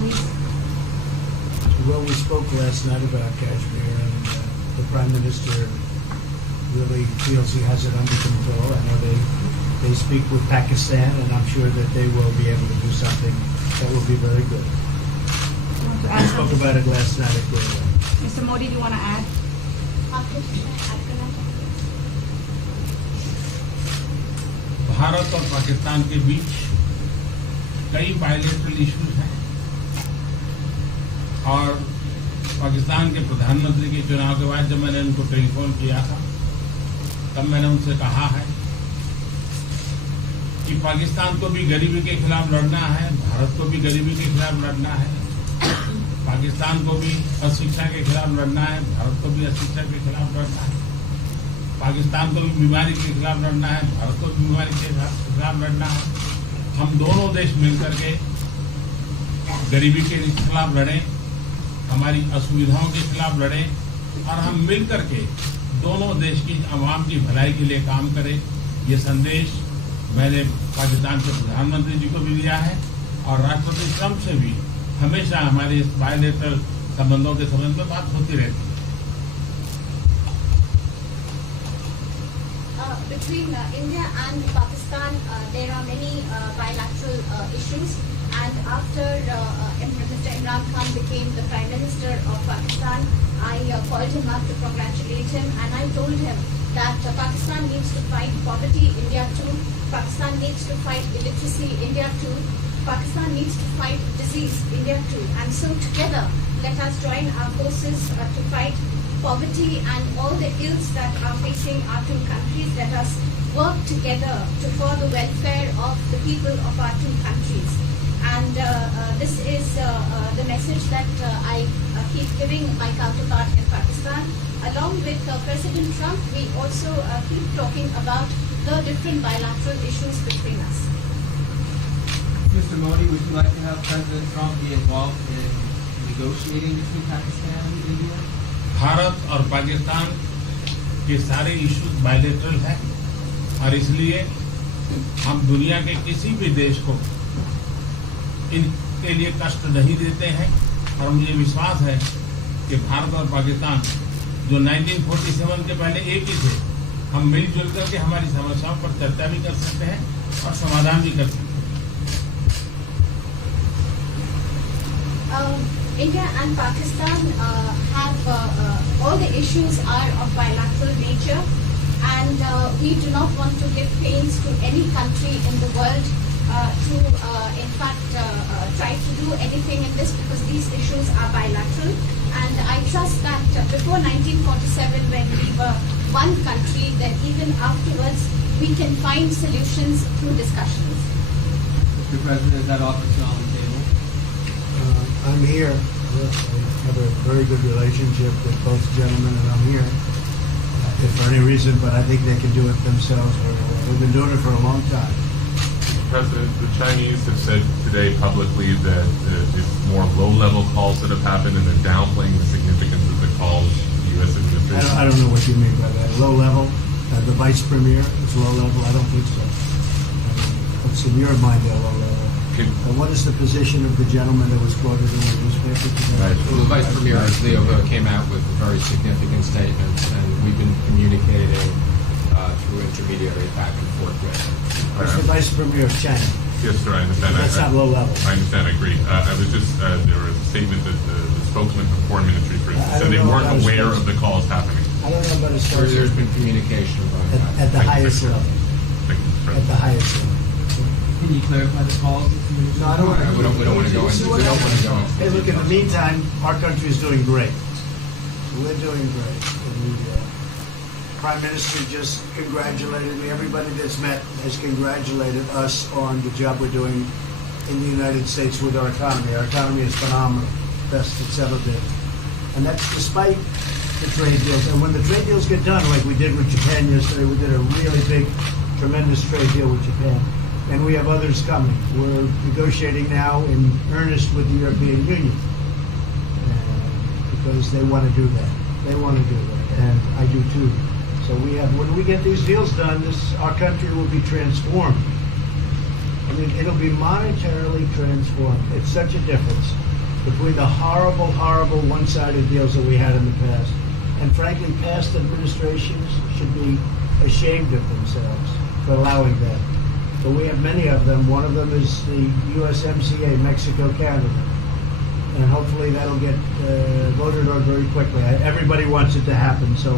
please. Well, we spoke last night about Kashmir, and the Prime Minister really feels he has it under control. I know they speak with Pakistan, and I'm sure that they will be able to do something that will be very good. You want to We add spoke something? about it last night at Guru. Mr. Modi, do you want to add? Bharat और पाकिस्तान के बीच कई bilateral issues हैं और पाकिस्तान के प्रधानमंत्री के चुनाव के बाद जब मैंने उनको टेलीफोन किया था तब मैंने उनसे कहा है कि पाकिस्तान को भी गरीबी के खिलाफ लड़ना है, भारत को भी गरीबी के खिलाफ लड़ना है, पाकिस्तान को भी अशिक्षा के खिलाफ लड़ना है, भारत को भी अशिक्षा के खिलाफ लड़ना है, पाकिस्तान को भी बीमारी के खिलाफ लड़ना है, भारत को भी बीमारी के खिलाफ लड़ना है। हम दोनों देश मिलकर के गरीबी के खिलाफ लड़ें, हमारी असुविधाओं के खिलाफ लड़ें और हम मिलकर के दोनों देश की आवाम की भलाई के लिए काम करें। ये संदेश मैंने पाकिस्तान के प्रधानमंत्री जी को भी दिया है और राष्ट्रपति ट्रंप से भी हमेशा हमारे इस बायलैटरल संबंधों के संबंध में बात होती रहती है। Between India and Pakistan, there are many bilateral issues. And after Mr. Imran Khan became the Prime Minister of Pakistan, I called him up to congratulate him, and I told him that Pakistan needs to fight poverty, India too. Pakistan needs to fight illiteracy, India too. Pakistan needs to fight disease, India too. And so together, let us join our forces to fight poverty and all the ills that are facing our two countries. Let us work together for the welfare of the people of our two countries. And this is the message that I keep giving my counterpart in Pakistan. Along with President Trump, we also keep talking about the different bilateral issues between us. Mr. Modi, would you like to have President Trump be involved in negotiating between Pakistan and India? Bharat और पाकिस्तान के सारे issues bilateral हैं और इसलिए हम दुनिया के किसी भी देश को इनके लिए कष्ट नहीं देते हैं और मुझे विश्वास है कि भारत और पाकिस्तान जो 1947 के पहले एक ही थे, हम मिलजुल करके हमारी समस्याओं पर चर्चा भी कर सकते हैं और समाधान भी कर सकते हैं। India and Pakistan have all the issues are of bilateral nature, and we do not want to give pains to any country in the world to in fact try to do anything in this, because these issues are bilateral. And I trust that before 1947, when we were one country, then even afterwards we can find solutions through discussions. Mr. President, is that offer still on the table? I'm here. I have a very good relationship with both gentlemen, and I'm here if for any reason, but I think they can do it themselves. We've been doing it for a long time. President, the Chinese have said today publicly that it's more low-level calls that have happened and they're downplaying the significance of the calls the U.S. administration. I don't know what you mean by that. Low level? The vice premier is low level? I don't think so. What's in your mind, low level? What is the position of the gentleman that was quoted in the newspaper today? Well, the Vice Premier, Leo, came out with very significant statements, and we've been communicating through intermediaries back and forth with him. It's the vice premier of China. Yes, sir, I understand. That's not low level. I understand, I agree. I was just, there was a statement that the spokesman from Foreign Ministry, for instance, said they weren't aware of the calls happening. I don't know about his There's been communication about that. at the highest level. Thank you, Mr. At the President. highest level. Can you clarify the calls? No, I don't want to. We don't want to go into. We don't want to go into. Hey, look, in the meantime, our country is doing great. We're doing great. And the Prime Minister just congratulated me. Everybody that's met has congratulated us on the job we're doing in the United States with our economy. Our economy is phenomenal, best it's ever been. And that's despite the trade deals. And when the trade deals get done, like we did with Japan yesterday, we did a really big, tremendous trade deal with Japan. And we have others coming. We're negotiating now in earnest with the European Union because they want to do that. They want to do that, and I do too. So we have. When we get these deals done, our country will be transformed. I mean, it'll be monetarily transformed. It's such a difference between the horrible, horrible one-sided deals that we had in the past. And frankly, past administrations should be ashamed of themselves for allowing that. But we have many of them. One of them is the USMCA, Mexico-Canada. And hopefully that'll get voted on very quickly. Everybody wants it to happen, so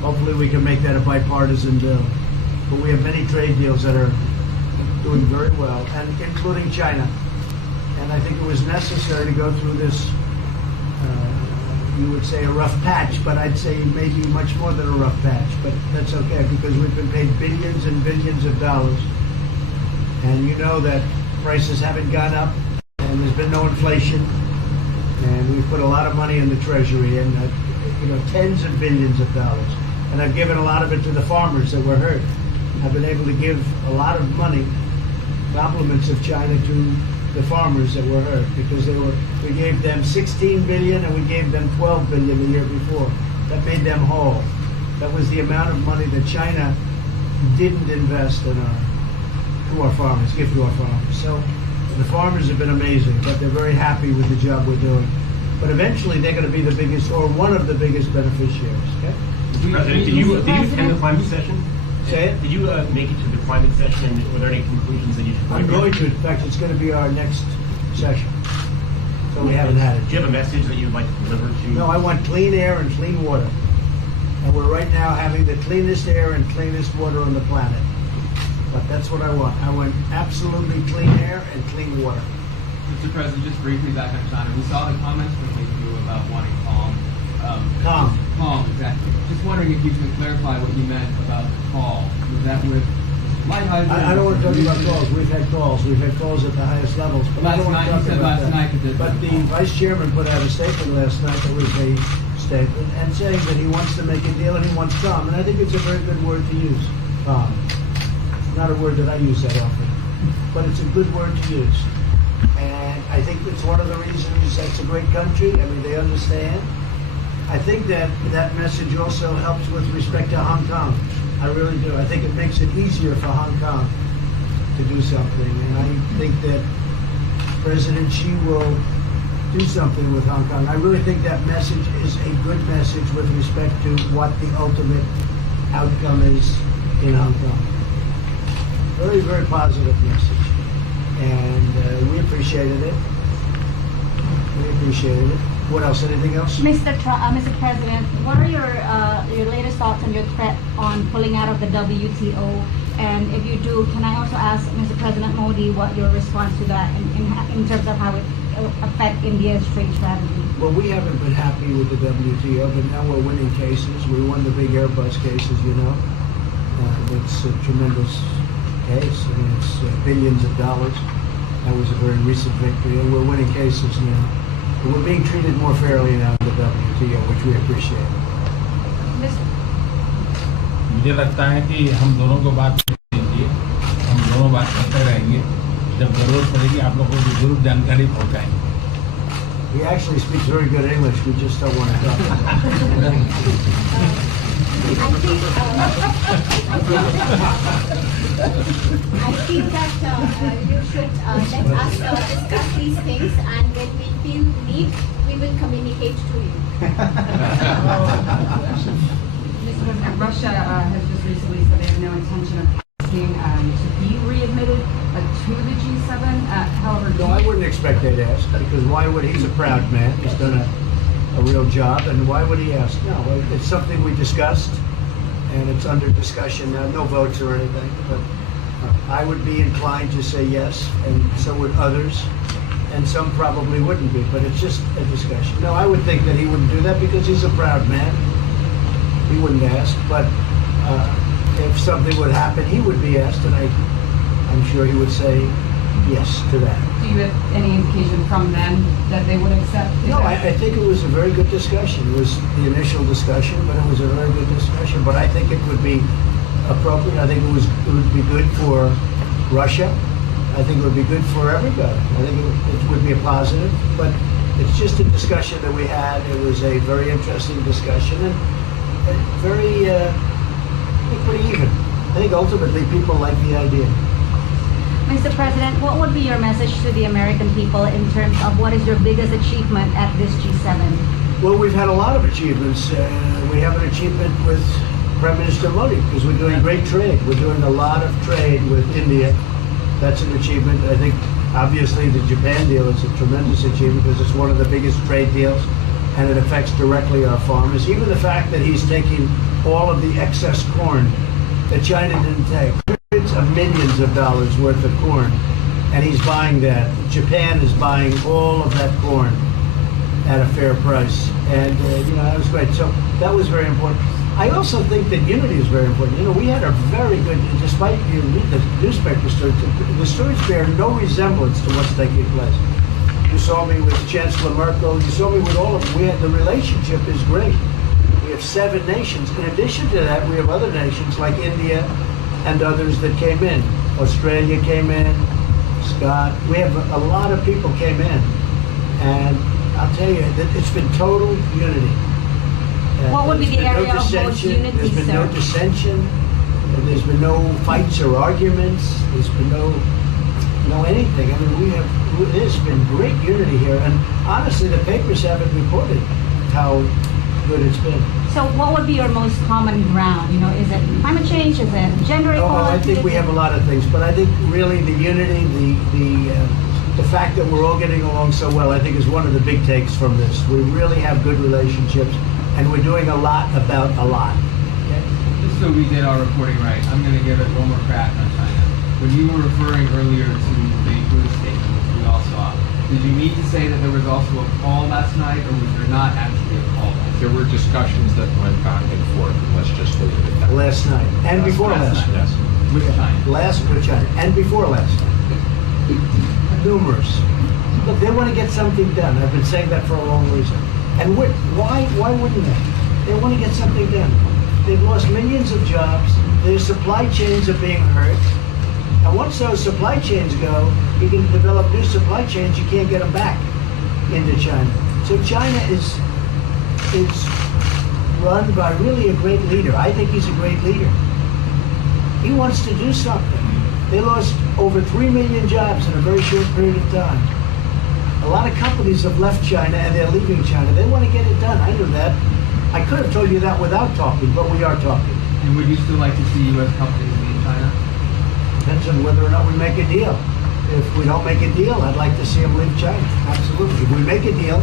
hopefully we can make that a bipartisan bill. But we have many trade deals that are doing very well, and including China. And I think it was necessary to go through this, you would say a rough patch, but I'd say maybe much more than a rough patch. But that's okay, because we've been paid billions and billions of dollars. And you know that prices haven't gone up, and there's been no inflation. And we've put a lot of money in the Treasury, and tens of billions of dollars. And I've given a lot of it to the farmers that were hurt. I've been able to give a lot of money, compliments of China, to the farmers that were hurt, because we gave them 16 billion and we gave them 12 billion the year before. That made them whole. That was the amount of money that China didn't invest in to our farmers, give to our farmers. So the farmers have been amazing, but they're very happy with the job we're doing. But eventually they're going to be the biggest, or one of the biggest beneficiaries. Okay? President, did you attend the climate session? Say it? Did you make it to the climate session? Were there any conclusions that you should? I'm going to. In fact, it's going to be our next session. So we haven't had it. Do you have a message that you'd like to deliver to? No, I want clean air and clean water. And we're right now having the cleanest air and cleanest water on the planet. But that's what I want. I want absolutely clean air and clean water. Mr. President, just briefly back on China, we saw the comments from you about wanting calm. Calm. Calm, exactly. Just wondering if you could clarify what you meant about the call. Was that with lighthearted? I don't want to talk about calls. We've had calls. We've had calls at the highest levels. But I don't want to talk about that. But the Vice Chairman put out a statement last night that was a statement and saying that he wants to make a deal and he wants calm. And I think it's a very good word to use, calm. Not a word that I use that often, but it's a good word to use. And I think it's one of the reasons that's a great country. I mean, they understand. I think that message also helps with respect to Hong Kong. I really do. I think it makes it easier for Hong Kong to do something. And I think that President Xi will do something with Hong Kong. I really think that message is a good message with respect to what the ultimate outcome is in Hong Kong. Very, very positive message. And we appreciated it. We appreciated it. What else? Anything else? Mr. President, what are your latest thoughts on your threat on pulling out of the WTO? And if you do, can I also ask Mr. President Modi what your response to that in terms of how it will affect India's trade strategy? Well, we haven't been happy with the WTO, but now we're winning cases. We won the big Airbus cases, you know. It's a tremendous case. I mean, it's billions of dollars. That was a very recent victory, and we're winning cases now. And we're being treated more fairly now in the WTO, which we appreciate. मुझे लगता है कि हम दोनों को बात कीजिए, हम दोनों बात करते रहेंगे, जब जरूरत पड़ेगी आप लोगों को जरूर जानकारी पहुंचाएंगे. He actually speaks very good English. We just don't want to talk about it. I feel that you should let us discuss these things, and when we feel need, we will communicate to you. Mr. President, Russia has just recently said they have no intention of asking to be readmitted to the G7. However, No, I wouldn't expect they'd ask, because why would he's a proud man. He's done a real job, and why would he ask? No, it's something we discussed, and it's under discussion now. No votes or anything, but I would be inclined to say yes, and so would others, and some probably wouldn't be, but it's just a discussion. No, I would think that he wouldn't do that because he's a proud man. He wouldn't ask, but if something would happen, he would be asked, and I'm sure he would say yes to that. do you have any indication from them that they would accept? No, I think it was a very good discussion. It was the initial discussion, but it was a very good discussion. But I think it would be appropriate. I think it would be good for Russia. I think it would be good for everybody. I think it would be a positive. But it's just a discussion that we had. It was a very interesting discussion and very, I think pretty even. I think ultimately people like the idea. Mr. President, what would be your message to the American people in terms of what is your biggest achievement at this G7? Well, we've had a lot of achievements. We have an achievement with Prime Minister Modi because we're doing great trade. We're doing a lot of trade with India. That's an achievement. I think, obviously, the Japan deal is a tremendous achievement because it's one of the biggest trade deals and it affects directly our farmers. Even the fact that he's taking all of the excess corn that China didn't take, hundreds of millions of dollars worth of corn, and he's buying that. Japan is buying all of that corn at a fair price. And, that was great. So that was very important. I also think that unity is very important. We had a very good, despite you read the newspaper stories, the stories bear no resemblance to what's taking place. You saw me with Chancellor Merkel. You saw me with all of them. The relationship is great. We have 7 nations. In addition to that, we have other nations like India and others that came in. Australia came in, Scott. We have a lot of people came in. And I'll tell you that it's been total unity. What would be the There's been area of most dissension. unity, There's been sir? no dissension. There's been no fights or arguments. There's been no anything. I mean, there's been great unity here. And honestly, the papers haven't reported how good it's been. So what would be your most common ground? Is it climate change? Is it gender equality? I think we have a lot of things, but I think really the unity, the fact that we're all getting along so well, I think is one of the big takes from this. We really have good relationships, and we're doing a lot about a lot. Just so we did our reporting right, I'm going to give it one more crack on China. When you were referring earlier to the food statement, which we all saw, did you mean to say that there was also a call last night, or was there not actually a call last night? There were discussions that went back and forth, and let's just leave it at that. Last night, and before last night. Yes. With China? With China, and before last night. Numerous. Look, they want to get something done. I've been saying that for a long reason. And why wouldn't they? They want to get something done. They've lost millions of jobs. Their supply chains are being hurt. And once those supply chains go, you can develop new supply chains. You can't get them back into China. So China is run by really a great leader. I think he's a great leader. He wants to do something. They lost over 3 million jobs in a very short period of time. A lot of companies have left China and they're leaving China. They want to get it done. I knew that. I could have told you that without talking, but we are talking. And would you still like to see U.S. companies leave China? Depends on whether or not we make a deal. If we don't make a deal, I'd like to see them leave China. Absolutely. If we make a deal,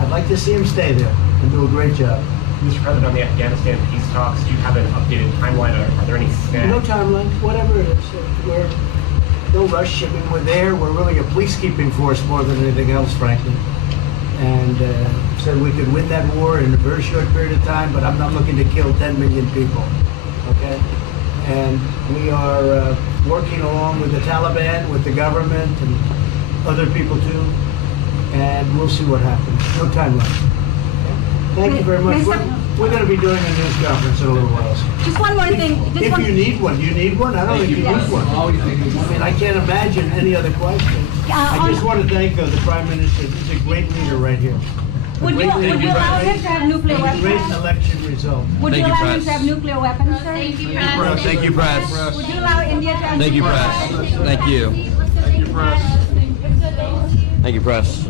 I'd like to see them stay there and do a great job. Mr. President, on the Afghanistan peace talks, do you have an updated timeline? Are there any snags? No timeline, whatever it is. We're no rush. I mean, we're there. We're really a peacekeeping force more than anything else, frankly. And said we could win that war in a very short period of time, but I'm not looking to kill 10 million people. Okay? And we are working along with the Taliban, with the government, and other people too. And we'll see what happens. No timeline. Thank you very much. We're going to be doing a news conference in a little while. Just one more thing. If you need one, you need one? I don't think you need one. Always thinking I mean, I can't imagine any other question. I just want to thank the Prime Minister. He's a great leader right here. Would you allow him to have nuclear weapons? Great election result. Would you Thank you, allow him Press. to have nuclear weapons, sir? Thank you, Thank you, press. Would you allow India to have Thank you, nuclear press. weapons? Thank you. Thank you, press. Thank you, press.